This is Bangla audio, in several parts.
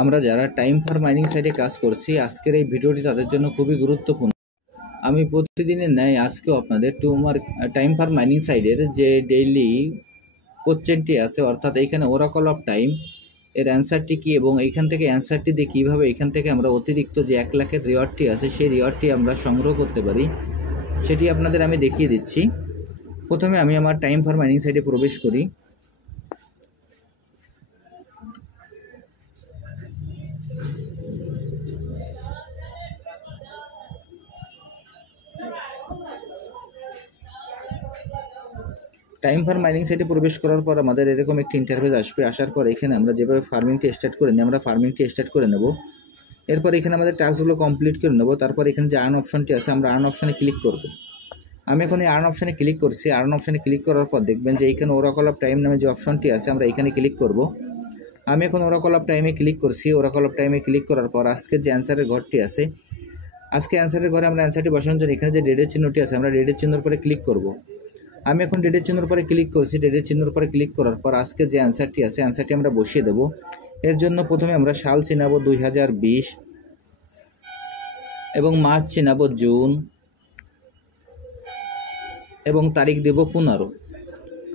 আমরা যারা টাইম ফর মাইনিং সাইটে কাজ করছি, আজকের এই ভিডিওটি তাদের জন্য খুবই গুরুত্বপূর্ণ। আমি প্রতিদিনের ন্যায় আজকেও আপনাদের টাইম ফর মাইনিং সাইটের যে ডেইলি কোশ্চেনটি আছে, অর্থাৎ এইখানে ওরাকল অফ টাইম এর অ্যান্সারটি কী এবং এইখান থেকে অ্যান্সারটি দিয়ে কীভাবে এখান থেকে আমরা অতিরিক্ত যে 1 লাখের রিওয়ার্ডটি আছে সেই রিওয়ার্ডটি আমরা সংগ্রহ করতে পারি, সেটি আপনাদের আমি দেখিয়ে দিচ্ছি। প্রথমে আমি আমার টাইম ফর মাইনিং সাইটে প্রবেশ করি। টাইম ফর মাইনিং সাইটে প্রবেশ করার পর আমাদের এরকম একটি ইন্টারফেস আসবে। আসার পর এখানে আমরা যেভাবে ফার্মিংটি স্টার্ট করে নিই, আমরা ফার্মিংটি স্টার্ট করে নেব। এরপর এখানে আমাদের টাস্কগুলো কমপ্লিট করে নেব। তারপর এখানে যে আর্ন অপশনটি আছে, আমরা আর্ন অপশনে ক্লিক করব। আমি এখন এই আর্ন অপশনে ক্লিক করছি। আর্ন অপশনে ক্লিক করার পর দেখবেন যে এইখানে ওরাকল অফ টাইম নামে যে অপশনটি আছে, আমরা এখানে ক্লিক করব। আমি এখন ওরাকল অফ টাইমে ক্লিক করছি। ওরাকল অফ টাইমে ক্লিক করার পর আজকের যে অ্যান্সারের ঘরটি আছে, আজকে অ্যান্সারের ঘরে আমরা অ্যান্সারটি বসানোর জন্য এখানে যে ডেটের চিহ্নটি আছে, আমরা ডেটের চিহ্নের উপরে ক্লিক করব। আমি এখন ডেটের চিহ্নের উপরে ক্লিক করছি। ডেটের চিহ্নের উপরে ক্লিক করার পর আজকে যে অ্যান্সারটি আছে, অ্যান্সারটি আমরা বসিয়ে দেব। এর জন্য প্রথমে আমরা সাল চিনাবো 2020 এবং মাস চিনাবো জুন এবং তারিখ দেব 15।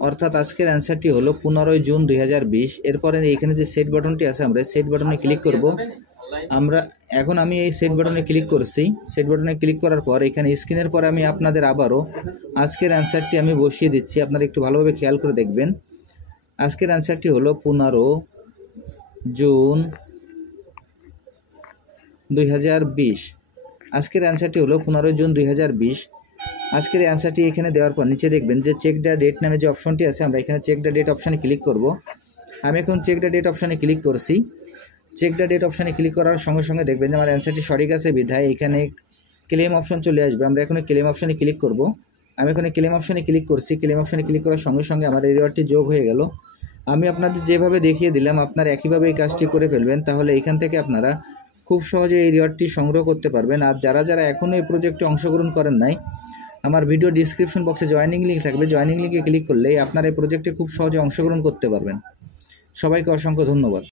অর্থাৎ আজকের অ্যান্সারটি হলো 15 জুন 2020। এরপরে এখানে যে সেট বাটনটি আছে, আমরা সেট বাটনে ক্লিক করব। আমি এই সেট বাটনে ক্লিক করছি। সেট বাটনে ক্লিক করার পর এখানে স্ক্রিনের পরে আমি আপনাদের আবারও আজকের অ্যান্সারটি আমি বসিয়ে দিচ্ছি। আপনারা একটু ভালোভাবে খেয়াল করে দেখবেন। আজকের অ্যান্সারটি হলো 15 জুন 2020। আজকের অ্যান্সারটি হলো 15 জুন 2020। আজকের অ্যান্সারটি এখানে দেওয়ার পর নিচে দেখবেন যে চেক দ্য ডেট নামে যে অপশনটি আছে, আমরা এখানে চেক দ্য ডেট অপশানে ক্লিক করব। আমি এখন চেক দ্য ডেট অপশানে ক্লিক করছি। চেক দ্য ডেট অপশানে ক্লিক করার সঙ্গে সঙ্গে দেখবেন যে আমার অ্যান্সারটি সঠিক আছে বিধায় এখানে ক্লেম অপশন চলে আসবে। আমরা এখন ক্লেম অপশানে ক্লিক করব। আমি এখানে ক্লেম অপশানে ক্লিক করছি। ক্লেম অপশানে ক্লিক করার সঙ্গে সঙ্গে আমার এই রিওয়ার্ডটি যোগ হয়ে গেল। আমি আপনাদের যেভাবে দেখিয়ে দিলাম আপনারা একইভাবে এই কাজটি করে ফেলবেন, তাহলে এখান থেকে আপনারা খুব সহজে এই রিওয়ার্ডটি সংগ্রহ করতে পারবেন। আর যারা এখনও এই প্রজেক্টে অংশগ্রহণ করেন নাই, আমার ভিডিও ডিসক্রিপশন বক্সে জয়েনিং লিঙ্ক থাকবে। জয়েনিং লিঙ্কে ক্লিক করলেই আপনারা এই প্রজেক্টে খুব সহজে অংশগ্রহণ করতে পারবেন। সবাইকে অসংখ্য ধন্যবাদ।